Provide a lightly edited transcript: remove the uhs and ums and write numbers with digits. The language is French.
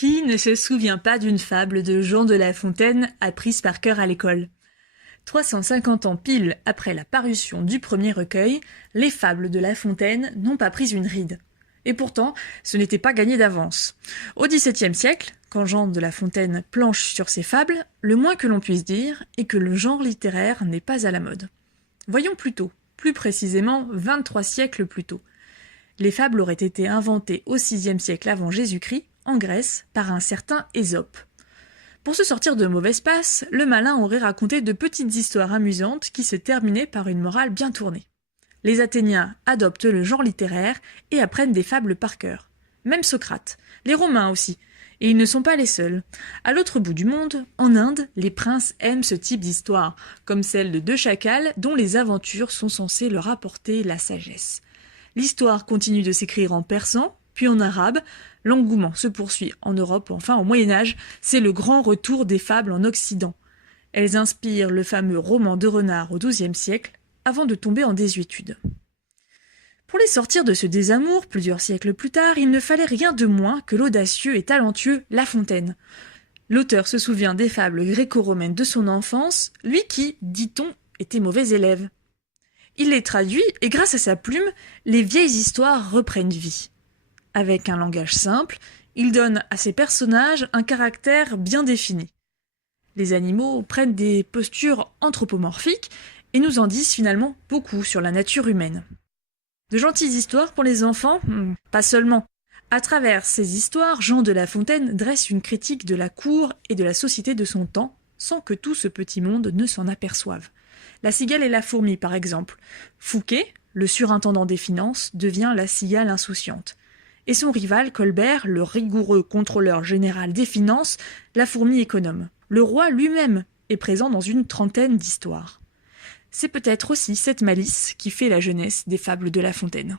Qui ne se souvient pas d'une fable de Jean de La Fontaine apprise par cœur à l'école? 350 ans pile après la parution du premier recueil, les fables de La Fontaine n'ont pas pris une ride. Et pourtant, ce n'était pas gagné d'avance. Au XVIIe siècle, quand Jean de La Fontaine planche sur ses fables, le moins que l'on puisse dire est que le genre littéraire n'est pas à la mode. Voyons plus tôt, plus précisément 23 siècles plus tôt. Les fables auraient été inventées au VIe siècle avant Jésus-Christ, en Grèce, par un certain Ésope. Pour se sortir de mauvaises passes, le malin aurait raconté de petites histoires amusantes qui se terminaient par une morale bien tournée. Les Athéniens adoptent le genre littéraire et apprennent des fables par cœur. Même Socrate, les Romains aussi, et ils ne sont pas les seuls. À l'autre bout du monde, en Inde, les princes aiment ce type d'histoire, comme celle de deux chacals dont les aventures sont censées leur apporter la sagesse. L'histoire continue de s'écrire en persan, puis en arabe. L'engouement se poursuit en Europe, enfin au Moyen-Âge, c'est le grand retour des fables en Occident. Elles inspirent le fameux roman de renard au XIIe siècle, avant de tomber en désuétude. Pour les sortir de ce désamour, plusieurs siècles plus tard, il ne fallait rien de moins que l'audacieux et talentueux La Fontaine. L'auteur se souvient des fables gréco-romaines de son enfance, lui qui, dit-on, était mauvais élève. Il les traduit et grâce à sa plume, les vieilles histoires reprennent vie. Avec un langage simple, il donne à ses personnages un caractère bien défini. Les animaux prennent des postures anthropomorphiques et nous en disent finalement beaucoup sur la nature humaine. De gentilles histoires pour les enfants? Pas seulement. À travers ces histoires, Jean de La Fontaine dresse une critique de la cour et de la société de son temps, sans que tout ce petit monde ne s'en aperçoive. La cigale et la fourmi, par exemple. Fouquet, le surintendant des finances, devient la cigale insouciante. Et son rival, Colbert, le rigoureux contrôleur général des finances, la fourmi économe. Le roi lui-même est présent dans une trentaine d'histoires. C'est peut-être aussi cette malice qui fait la jeunesse des fables de La Fontaine.